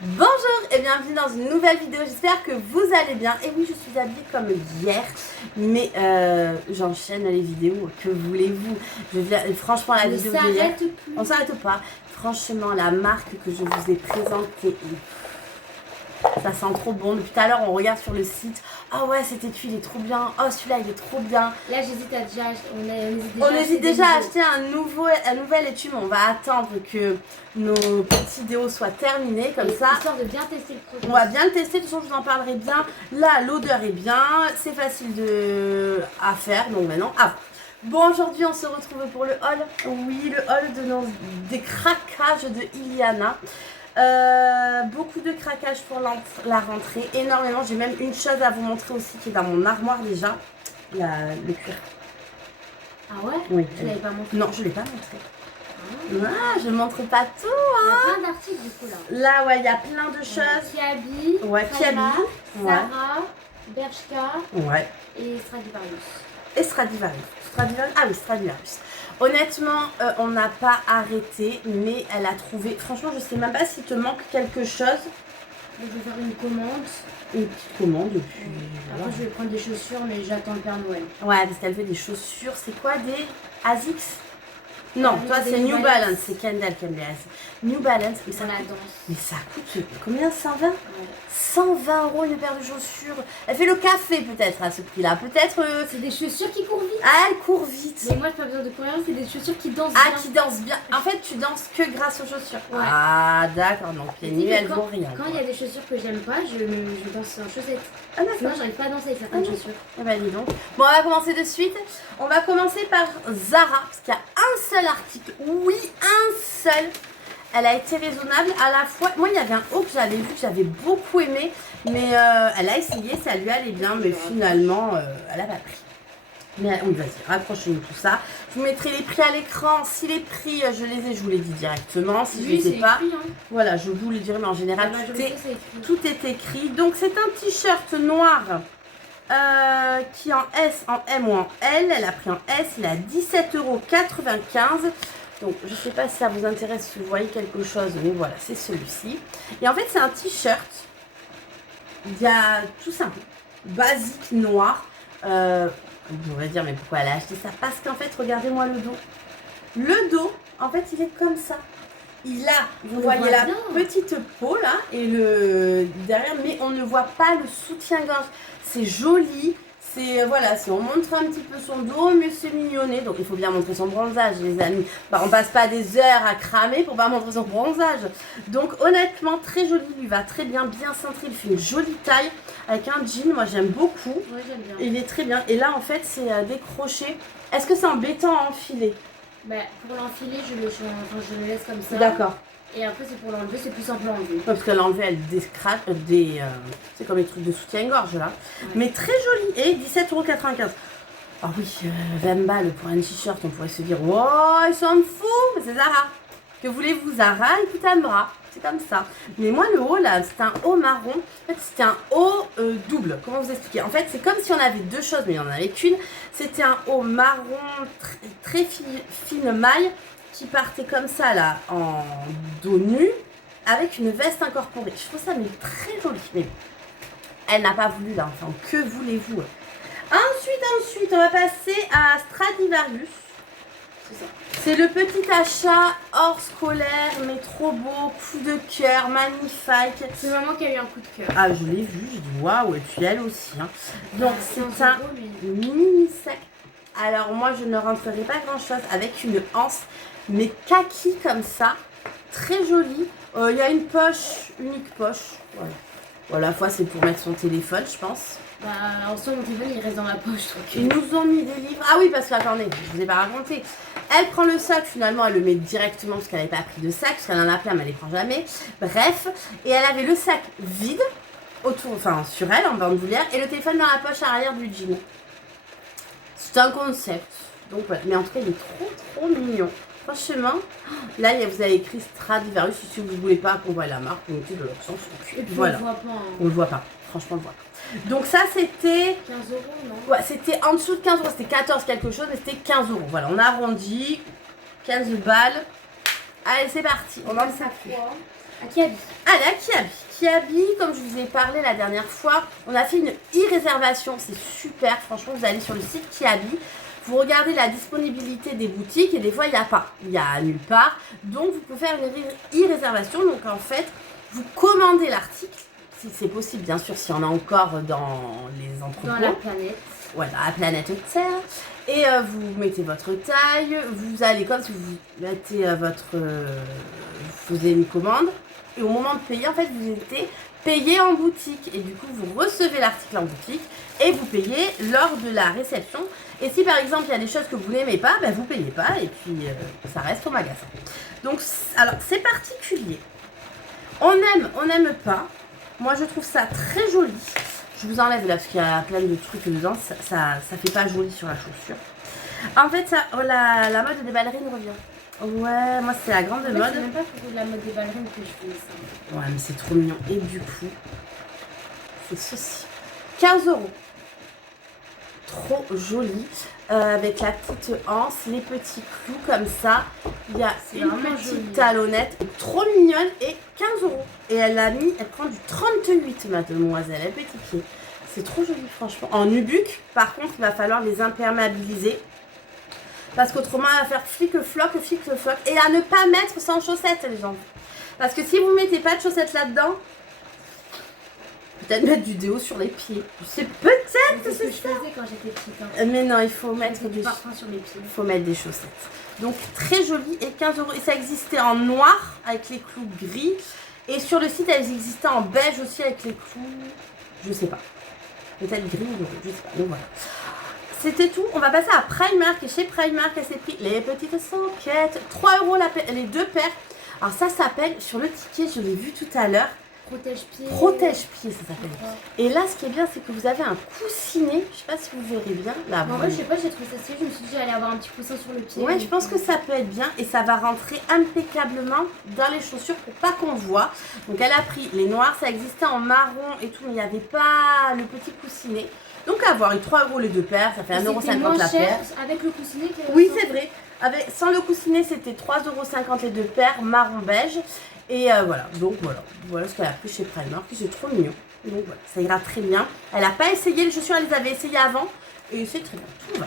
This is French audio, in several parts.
Bonjour et bienvenue dans une nouvelle vidéo, j'espère que vous allez bien. Et oui, je suis habillée comme hier, mais j'enchaîne les vidéos, que voulez-vous. Franchement, la vidéo de hier, on s'arrête pas. Franchement, la marque que je vous ai présentée, ça sent trop bon. Depuis tout à l'heure, on regarde sur le site. Ah ouais, cet étui, il est trop bien. Oh, celui-là, il est trop bien. Là, j'hésite à déjà acheter. On hésite déjà à acheter un nouvel étui, mais on va attendre que nos petites vidéos soient terminées. Comme ça, histoire de bien tester le produit. On va bien le tester. De toute façon, je vous en parlerai bien. Là, l'odeur est bien. C'est facile à faire. Donc maintenant, Bon, aujourd'hui, on se retrouve pour le haul. Oui, le haul des craquages de Iliana. Beaucoup de craquages pour la rentrée, énormément. J'ai même une chose à vous montrer aussi qui est dans mon armoire déjà, le cuir. Ah ouais? Oui. Je l'avais pas montré. Non, je ne l'ai pas montré. Ah, je ne montre pas tout. Il y a plein d'articles du coup là. Là, ouais, il y a plein de choses. Kiabi, ouais, Kiabi, Zara, Bershka, ouais, et Stradivarius. Et Stradivarius. Ah oui, Stradivarius. Honnêtement, on n'a pas arrêté, mais elle a trouvé. Franchement, je sais même pas s'il te manque quelque chose. Je vais faire une commande. Une petite commande, et puis. Après, Voilà. je vais prendre des chaussures, mais j'attends le Père Noël. Ouais, parce qu'elle fait des chaussures. C'est quoi, des Asics? Non, toi c'est New New Balance, c'est Kendall qui aime les Asics. New Balance, mais ça, Dans la danse. mais ça coûte combien? 120? Ouais. 120 € une paire de chaussures. Elle fait le café peut-être à ce prix-là. Peut-être. C'est des chaussures qui courent vite. Ah, elle court vite. Mais moi, j'ai pas besoin de courir, c'est des chaussures qui dansent Ah, bien. qui danse bien. En fait, tu danses que grâce aux chaussures. Ouais. Ah, d'accord. Donc, pieds nus, elles vont rien. Quand il y a des chaussures que j'aime pas, je danse en chaussettes. Ah, d'accord. Sinon, j'arrive pas à danser avec certaines chaussures. Eh ben, dis donc. Bon, on va commencer de suite. On va commencer par Zara, parce qu'il y a un seul article. Oui, un seul. Elle a été raisonnable à la fois. Moi, il y avait un haut que j'avais vu, que j'avais beaucoup aimé. Mais elle a essayé, ça lui allait bien. Mais finalement, elle n'a pas pris. Mais vas-y, raccrochez-nous tout ça. Je vous mettrai les prix à l'écran. Si les prix, je les ai, je vous les dis directement. Si je ne les ai pas, écrit, hein. voilà, je vous les dirai. Mais en général, tout est écrit. Donc, c'est un t-shirt noir qui est en S, en M ou en L. Elle a pris en S, il est à 17,95 €. Donc, je ne sais pas si ça vous intéresse, si vous voyez quelque chose. Mais voilà, c'est celui-ci. Et en fait, c'est un t-shirt. Il y a tout simple, basique, noir. On va dire, mais pourquoi elle a acheté ça? Parce qu'en fait, regardez-moi le dos. Le dos, en fait, il est comme ça. Il a, vous voyez la petite peau là, et le derrière, mais on ne voit pas le soutien-gorge. C'est joli. Voilà, si on montre un petit peu son dos, mieux c'est mignonné. Donc il faut bien montrer son bronzage, les amis. Bah, on passe pas des heures à cramer pour pas montrer son bronzage. Donc honnêtement, très joli, il lui va très bien, bien cintré. Il fait une jolie taille avec un jean. Moi j'aime beaucoup. Ouais, j'aime bien. Il est très bien. Et là en fait c'est décroché. Est-ce que c'est en béton à enfiler? Bah, pour l'enfiler, je le laisse comme ça. D'accord. Et après, c'est pour l'enlever, c'est plus simple à enlever. Parce qu'elle enlevait, elle décrate, c'est comme les trucs de soutien-gorge là. Ouais. Mais très joli. Et 17,95 €. Ah oui, 20 balles pour un t-shirt, on pourrait se dire, oh, ils s'en foutent, mais c'est Zara. Que voulez-vous, Zara et putain de bras. C'est comme ça. Mais moi, le haut là, c'était un haut marron. En fait, c'était un haut double. Comment vous expliquer? En fait, c'est comme si on avait deux choses, mais il n'y en avait qu'une. C'était un haut marron très fine maille qui partait comme ça là, en dos nu, avec une veste incorporée. Je trouve ça mais très joli. Mais elle n'a pas voulu là, enfin, que voulez-vous? Ensuite, on va passer à Stradivarius. C'est ça. C'est le petit achat hors scolaire, mais trop beau, coup de cœur, magnifique. C'est maman qui a eu un coup de cœur. Ah, je l'ai vu, j'ai dit waouh, et puis elle aussi. Hein. Donc, c'est un beau, mini sac. Alors, moi, je ne rentrerai pas grand-chose avec une anse, mais kaki comme ça, très joli. Il y a une poche, unique poche. Voilà. Bon, à la fois, c'est pour mettre son téléphone, je pense. Bah, en soi, mon téléphone, il reste dans la poche. Donc... Ils nous ont mis des livres. Ah oui, parce que, attendez, je vous ai pas raconté. Elle prend le sac, finalement, elle le met directement parce qu'elle n'avait pas pris de sac, parce qu'elle en a plein, mais elle les prend jamais. Bref, et elle avait le sac vide, autour, enfin, sur elle, en bandoulière, et le téléphone dans la poche arrière du jean. C'est un concept. Donc voilà. Mais en tout cas, il est trop mignon. Franchement, là, vous avez écrit Stradivarius. Si vous ne voulez pas qu'on voit la marque, vous mettez de l'option sur le cul. Voilà. On le voit pas. Hein. On le voit pas. Franchement, on le voit pas. Donc ça, c'était... 15 €, non? Ouais, c'était en dessous de 15 €. C'était 14 quelque chose, mais c'était 15 €. Voilà, on arrondit. 15 balles. Allez, c'est parti. On en sait plus. À Kiabi. Allez, à Kiabi. Kiabi, comme je vous ai parlé la dernière fois, on a fait une e-réservation. C'est super. Franchement, vous allez sur le site Kiabi. Vous regardez la disponibilité des boutiques et des fois, il n'y a pas. Il n'y a nulle part. Donc, vous pouvez faire une e-réservation. Donc, en fait, vous commandez l'article. Si c'est possible, bien sûr, s'il y en a encore dans les entrepôts. Dans la planète. Ouais, dans la planète Terre. Et vous mettez votre taille. Vous allez comme si vous mettez vous faisiez une commande. Et au moment de payer, en fait, vous étiez payé en boutique. Et du coup, vous recevez l'article en boutique et vous payez lors de la réception. Et si par exemple, il y a des choses que vous n'aimez pas, ben, vous ne payez pas et puis ça reste au magasin. Donc, alors, c'est particulier. On n'aime pas. Moi, je trouve ça très joli. Je vous enlève là parce qu'il y a plein de trucs dedans. Ça fait pas joli sur la chaussure. En fait, ça, la mode des ballerines revient. Ouais, moi c'est la grande mode. C'est même pas pour la mode des ballerines que je fais ça. Ouais, mais c'est trop mignon. Et du coup, c'est ceci. 15 €. Trop joli. Avec la petite anse, les petits clous comme ça. Il y a une petite talonnette. Trop mignonne et 15 €. Et elle prend du 38, mademoiselle. Elle petit pied. C'est trop joli, franchement. En nubuck, par contre, il va falloir les imperméabiliser. Parce qu'autrement, elle va faire flic-floc. Et à ne pas mettre sans chaussettes, les gens. Parce que si vous ne mettez pas de chaussettes là-dedans, peut-être mettre du déo sur les pieds. C'est peut-être c'est ce que je faisais quand j'étais petite. Hein. Mais non, il faut mettre du parfum sur les pieds. Il faut mettre des chaussettes. Donc très joli et 15 €. Et ça existait en noir avec les clous gris. Et sur le site, elles existaient en beige aussi avec les clous. Je sais pas. Peut-être gris ou je sais pas. Donc voilà. C'était tout. On va passer à Primark. Et chez Primark, elle s'est pris les petites sanquettes. 3 € les deux paires. Alors ça s'appelle, sur le ticket, je l'ai vu tout à l'heure. Protège-pied. Protège-pied, ça s'appelle. Et là, ce qui est bien, c'est que vous avez un coussinet. Je sais pas si vous verrez bien. Là, en vrai, je sais pas, j'ai trouvé ça stylé. Je me suis dit, j'allais avoir un petit coussin sur le pied. Ouais, je pense que ça peut être bien. Et ça va rentrer impeccablement dans les chaussures pour pas qu'on voit. Donc, elle a pris les noirs. Ça existait en marron et tout. Mais il n'y avait pas le petit coussinet. Donc, à voir. Et 3 € les deux paires. Ça fait 1,50 € la paire. Avec le coussinet. Oui, c'est vrai. Sans le coussinet, c'était 3,50 € les deux paires. Marron beige. Et voilà, donc voilà ce qu'elle a pris chez Primark, c'est trop mignon. Donc voilà, ça ira très bien. Elle n'a pas essayé les chaussures, elle les avait essayées avant. Et c'est très bien, tout va.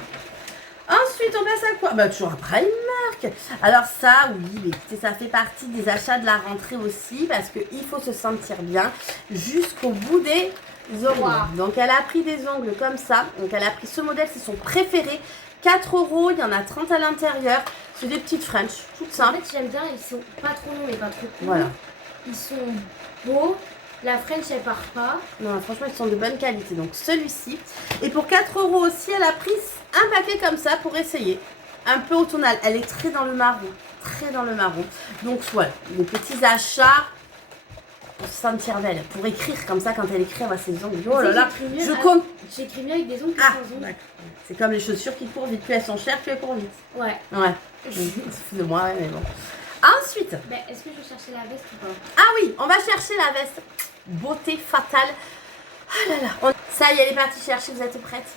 Ensuite, on passe à quoi? Bah toujours à Primark. Alors ça, oui, ça fait partie des achats de la rentrée aussi. Parce qu'il faut se sentir bien jusqu'au bout des ongles. Wow. Donc elle a pris des ongles comme ça. Donc elle a pris ce modèle, c'est son préféré. 4 €, il y en a 30 à l'intérieur. C'est des petites French, toutes simples. En fait, j'aime bien, ils sont pas trop longs mais pas trop courts. Voilà. Ils sont beaux. La French, elle part pas. Non, franchement, ils sont de bonne qualité. Donc celui-ci. Et pour 4 € aussi, elle a pris un paquet comme ça pour essayer. Un peu automnal. Elle est très dans le marron. Très dans le marron. Donc voilà, des petits achats pour se sentir belle. Pour écrire comme ça, quand elle écrit, elle va ses ongles. Oh là là, je compte. J'écris mieux avec des ongles que sans ongles. C'est comme les chaussures qui courent vite. Plus elles sont chères, plus elles courent vite. Ouais. Ouais. C'est de moi, ouais, mais bon. Ensuite. Ben, est-ce que je vais chercher la veste ou pas? Ah oui, on va chercher la veste. Beauté fatale. Ah là là. Ça y est, elle est partie chercher, vous êtes prête?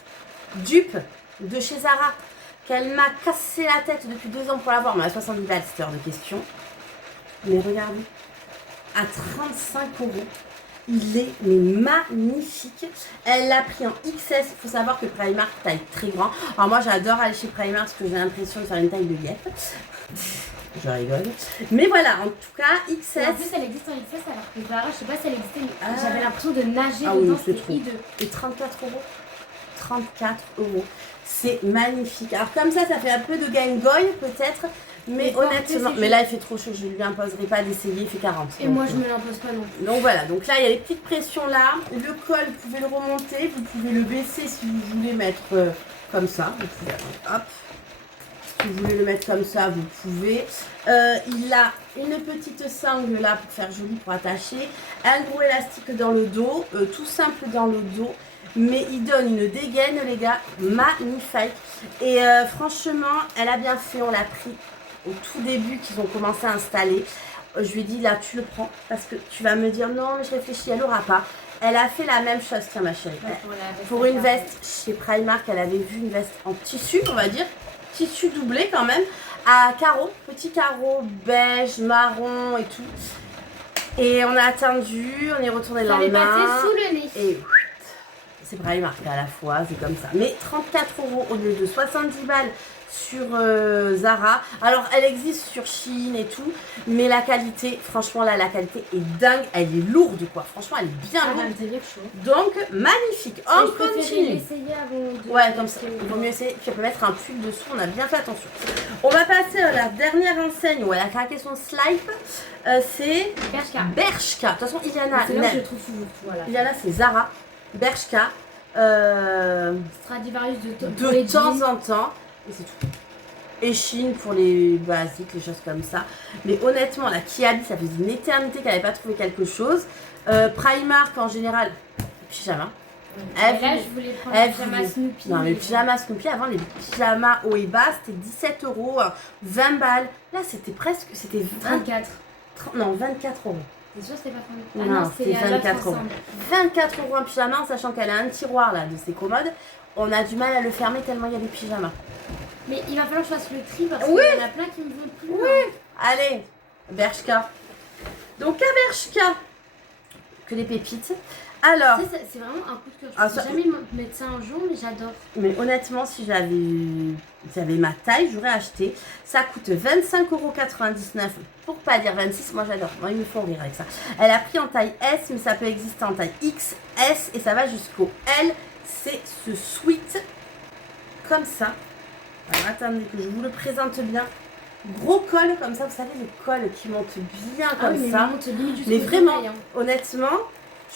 Dupe de chez Zara. Qu'elle m'a cassé la tête depuis 2 ans pour l'avoir. Mais à 70 balles, c'était hors de question. Mais regardez. À 35 €. Il est magnifique. Elle l'a pris en XS. Il faut savoir que Primark taille très grand. Alors moi j'adore aller chez Primark parce que j'ai l'impression de faire une taille de guêpe. Je rigole. Mais voilà, en tout cas, XS. Et en plus, elle existe en XS alors que Zara, je sais pas si elle existait, mais j'avais l'impression de nager dedans, c'était hideux. Et 34 €. 34 €. C'est magnifique. Alors comme ça fait un peu de Game Boy peut-être. Mais honnêtement, mais là il fait trop chaud, je ne lui imposerai pas d'essayer, il fait 40. Et moi je me l'impose pas non plus. Donc voilà, donc là il y a les petites pressions là. Le col, vous pouvez le remonter, vous pouvez le baisser si vous voulez mettre comme ça. Vous pouvez, hop. Si vous voulez le mettre comme ça, vous pouvez. Il a une petite sangle là pour faire joli, pour attacher. Un gros élastique dans le dos, tout simple dans le dos. Mais il donne une dégaine les gars, magnifique. Et franchement, elle a bien fait, on l'a pris au tout début qu'ils ont commencé à installer. Je lui ai dit là tu le prends parce que tu vas me dire non mais je réfléchis, elle n'aura pas. Elle a fait la même chose, tiens ma chérie. Ouais, pour une veste chez Primark, elle avait vu une veste en tissu, on va dire. Tissu doublé quand même, à carreaux, petits carreaux beige, marron et tout. Et on a attendu, on est retourné le Ça avait lendemain. passé sous le nez. Et c'est Primark à la fois, c'est comme ça. Mais 34 € au lieu de 70 balles sur Zara. Alors elle existe sur Shein et tout, mais la qualité, franchement là, la qualité est dingue. Elle est lourde quoi, franchement elle est bien Ah, lourde. me dire chaud. Donc magnifique, Et on je préférais continue. l'essayer avant de... Ouais, comme ça, il vaut mieux essayer. Puis on peut mettre un pull dessous, on a bien fait attention. On va passer à la dernière enseigne où elle a craqué son slip. C'est Bershka. Bershka. De toute façon, Iliana, C'est là que je trouve toujours tout, voilà. Iliana c'est Zara, Bershka. Stradivarius pour De les temps jeans. en temps, et c'est tout. Et Shein pour les basiques, les choses comme ça. Mais honnêtement, la Kiabi, ça faisait une éternité qu'elle n'avait pas trouvé quelque chose. Primark en général, pyjama. Et là, je voulais prendre le pyjama Snoopy. Non, mais le pyjama Snoopy, avant les pyjamas haut et bas, c'était 17 €, 20 balles. Là, c'était presque, c'était 24. non, 24 €. C'est sûr que c'était pas 30. Ah Non, non, c'était c'était 24 €. 24 € un pyjama, en sachant qu'elle a un tiroir là de ses commodes. On a du mal à le fermer tellement il y a des pyjamas. Mais il va falloir que je fasse le tri parce Oui. qu'il y en a plein qui me vont plus. Oui. Allez, Bershka. Donc à Bershka, que les pépites. Alors, Ça, c'est vraiment un coup de cœur. Ah, Je ça- peux jamais mettre ça un jour, mais j'adore. mais honnêtement, si j'avais ma taille, j'aurais acheté. Ça coûte 25,99 € pour pas dire 26. Moi j'adore. Moi ils me font rire avec ça. Elle a pris en taille S, mais ça peut exister en taille X, S et ça va jusqu'au L. C'est ce sweat comme ça. Alors attendez que je vous le présente bien. Gros col comme ça, vous savez le col qui monte bien comme mais ça. il monte limite jusqu'aux Mais vraiment, oreilles, hein. honnêtement,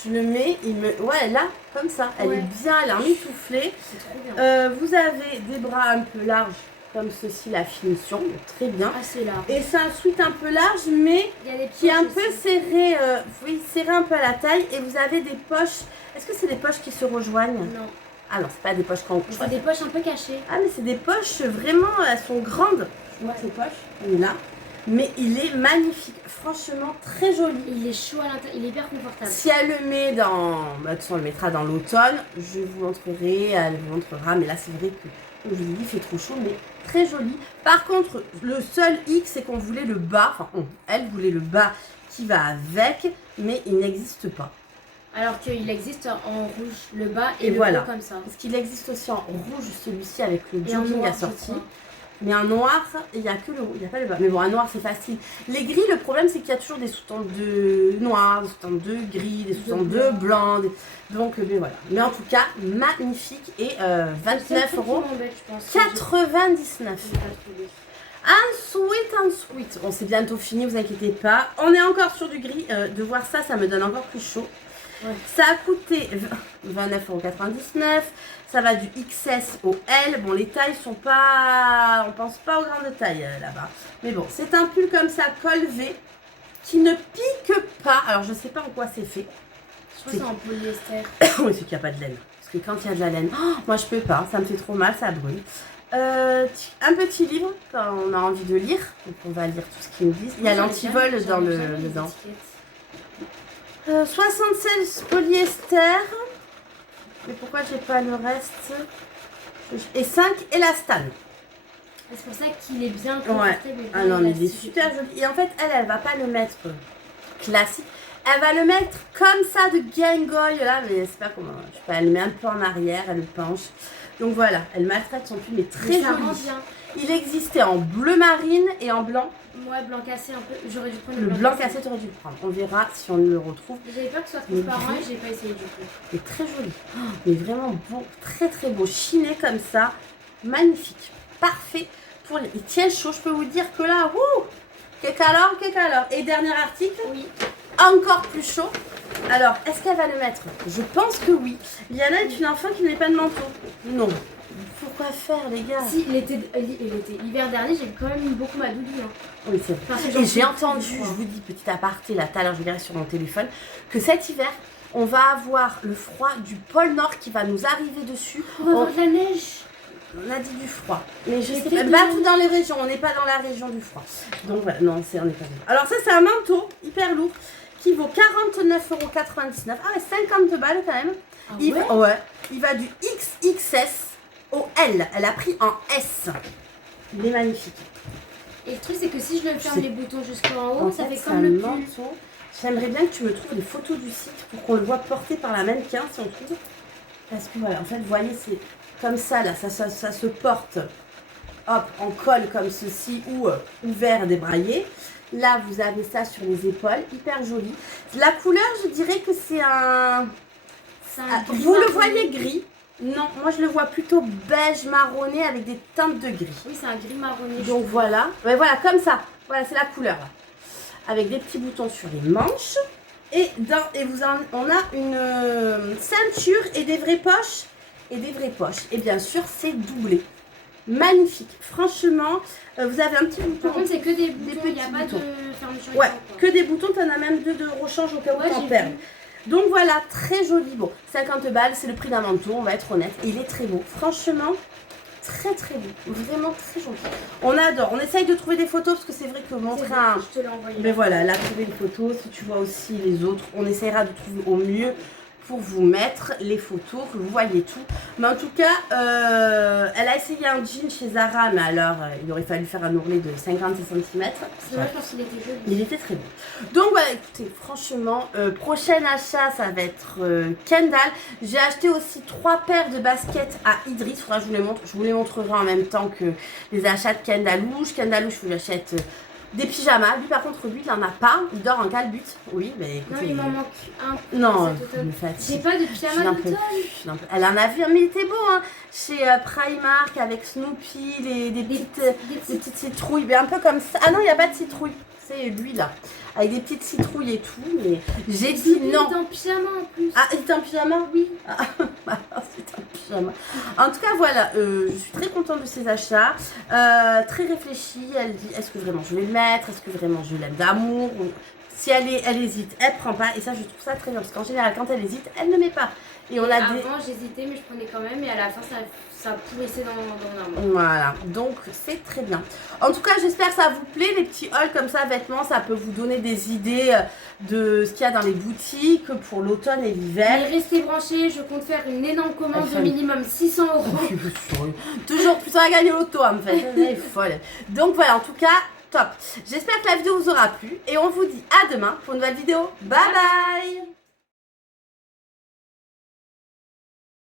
je le mets, ouais là, comme ça. Elle Ouais. est bien, elle est emmitouflée. C'est trop bien. Vous avez des bras un peu larges, comme ceci, la finition, très bien. Ah, c'est là. Et c'est un sweat un peu large, mais Il y a des qui est un poches peu aussi. serré, oui, serré un peu à la taille. Et vous avez des poches. Est-ce que c'est des poches qui se rejoignent? Non. Ah non, c'est pas des poches qu'on. C'est des poches un peu cachées. Ah, mais c'est des poches vraiment, elles sont grandes. Je vois ces poches, elle est là. Mais il est magnifique, franchement très joli. Il est chaud à l'intérieur, il est hyper confortable. Si elle le met dans. Bah, de toute façon, on le mettra dans l'automne. Je vous montrerai, elle vous montrera. Mais là, c'est vrai que, comme je vous dis, il fait trop chaud, mais très joli. Par contre, le seul hic, c'est qu'on voulait le bas. Enfin, elle voulait le bas qui va avec, mais il n'existe pas. Alors qu'il existe en rouge, le bas et, Et le voilà. haut comme ça. Parce qu'il existe aussi en rouge, celui-ci, avec le Et en jogging noir, assorti. je crois. Mais en noir, il n'y a que le haut, il n'y a pas le bas. Mais bon, en noir, c'est facile. Les gris, le problème, c'est qu'il y a toujours des sous-tentes de noir, des sous-tentes de gris, des sous-tentes de blanc. Donc, mais voilà. Mais en tout cas, magnifique. Et 29 €. 99. Un sweat. On s'est bientôt fini, vous inquiétez pas. On est encore sur du gris. De voir ça, ça me donne encore plus chaud. Ouais. Ça a coûté 29,99 €. Ça va du XS au L. Bon, les tailles sont pas... On pense pas aux grandes tailles là-bas. Mais bon, c'est un pull comme ça, col V, qui ne pique pas. Alors, je sais pas en quoi c'est fait. Je crois que c'est en polyester. Oui, c'est qu'il n'y a pas de laine. Parce que quand il y a de la laine, moi je peux pas. Ça me fait trop mal, ça brûle. Un petit livre quand on a envie de lire. Donc, on va lire tout ce qu'ils nous disent. Il y a l'antivol dedans. 76 polyester. Mais pourquoi j'ai pas le reste? Et 5 élastane. C'est pour ça qu'il est bien Ouais. confortable. Ah non, mais il est super joli. Et en fait, elle va pas le mettre classique. Elle va le mettre comme ça de Gangoy là, mais c'est pas comment. Je sais pas, elle le met un peu en arrière, elle le penche. Donc voilà, elle maltraite son pull, mais très ça rend joli. bien. Il existait en bleu marine et en blanc. Ouais, blanc cassé un peu. J'aurais dû prendre Le blanc cassé, tu aurais dû le prendre. On verra si on le retrouve. J'avais peur que ce soit Mais transparent gris. et j'ai pas essayé du coup. Il est très joli. Mais vraiment beau, très très beau. Chiné comme ça. Magnifique. Parfait. Il tient chaud, je peux vous dire que là, wouh, qu'est-ce alors. Et dernier article, Oui. encore plus chaud. Alors, est-ce qu'elle va le mettre? Je pense que oui. Liana est une enfant qui n'a pas de manteau. Non. Pourquoi faire, les gars? Si, l'hiver dernier, j'ai quand même eu beaucoup ma doudoune. Hein. Oui, c'est Parce que vrai. j'en Et j'ai suis entendu, plus je froid. vous dis, petit aparté, là, tout à l'heure, je verrai sur mon téléphone, que cet hiver, on va avoir le froid du pôle Nord qui va nous arriver dessus. On va avoir de la neige. On a dit du froid. Mais je Mais sais t'es pas, pas tout dans les régions, on n'est pas dans la région du froid. Donc voilà, non, on n'est pas dedans. Alors ça, c'est un manteau hyper lourd qui vaut 49,99 €. Ah ouais, 50 balles quand même. Ah Il ouais. ouais, il va du XXS au L. Elle a pris en S. Il est magnifique. Et le truc, c'est que si je le ferme C'est- les boutons jusqu'en haut, En ça fait c'est comme un le pull. manteau. J'aimerais bien que tu me trouves les photos du site pour qu'on le voit porté par la mannequin si on trouve. Parce que voilà, en fait, vous voyez, c'est comme ça, là, ça se porte, hop, en col comme ceci ou ouvert, débraillé. Là, vous avez ça sur les épaules, hyper joli. La couleur, je dirais que c'est un... vous le voyez gris? Non, moi je le vois plutôt beige marronné avec des teintes de gris. Oui, c'est un gris marronné. Donc voilà, ouais, voilà, comme ça. Voilà, c'est la couleur. Là. Avec des petits boutons sur les manches. On a une ceinture et des vraies poches. Et bien sûr, c'est doublé. Magnifique. Franchement, vous avez un petit bouton. Par contre, c'est que des boutons, il n'y a pas de fermeture. Ouais, que des boutons, tu en as même 2 de rechange au cas où t'en perds. Donc voilà, très joli. Bon, 50 balles, c'est le prix d'un manteau, on va être honnête. Et il est très beau. Franchement, très très beau. Vraiment très joli. On adore. On essaye de trouver des photos parce que c'est vrai que montrer un... Je te l'ai envoyé. Mais voilà, là, trouver une photo. Si tu vois aussi les autres, on essaiera de trouver au mieux pour vous mettre les photos, que vous voyez tout. Mais en tout cas, elle a essayé un jean chez Zara, mais alors il aurait fallu faire un ourlet de 50 cm. C'est vrai, je pense qu'il était joli. Il était très beau. Donc voilà, écoutez, franchement, prochain achat, ça va être Kendall. J'ai acheté aussi 3 paires de baskets à Idriss. Faudra que je vous les montre. Je vous les montrerai en même temps que les achats de Kendalouche. Kendalouche, je vous achète des pyjamas. Lui, par contre, lui, il n'en a pas. Il dort en calbut. Oui, mais écoutez. Non, il m'en manque un. Non, je me fatigue. J'ai pas de pyjama d'automne. Elle en a vu, mais il était beau, hein. Chez Primark avec Snoopy, des petites citrouilles. Mais un peu comme ça. Ah non, il n'y a pas de citrouille. C'est lui, là. Avec des petites citrouilles et tout. Mais j'ai dit non. Il est en pyjama en plus. Ah, il est en pyjama? Oui. Ah, c'est un pyjama. En tout cas, voilà, je suis très contente de ces achats. Très réfléchie. Elle dit, est-ce que vraiment je vais le mettre? Est-ce que vraiment je l'aime d'amour? Si elle hésite, elle prend pas. Et ça, je trouve ça très bien. Parce qu'en général, quand elle hésite, elle ne met pas. Et on a Avant, j'hésitais, mais je prenais quand même. Et à la fin, ça pourrissait dans l'armoire. Voilà, donc c'est très bien. En tout cas, j'espère que ça vous plaît. Les petits hauls comme ça, vêtements, ça peut vous donner des idées de ce qu'il y a dans les boutiques pour l'automne et l'hiver. Mais restez branchés, je compte faire une énorme commande de minimum 600 €. Toujours plus à gagner l'auto, en fait. Elle est folle. Donc voilà, en tout cas, top. J'espère que la vidéo vous aura plu. Et on vous dit à demain pour une nouvelle vidéo. Bye bye.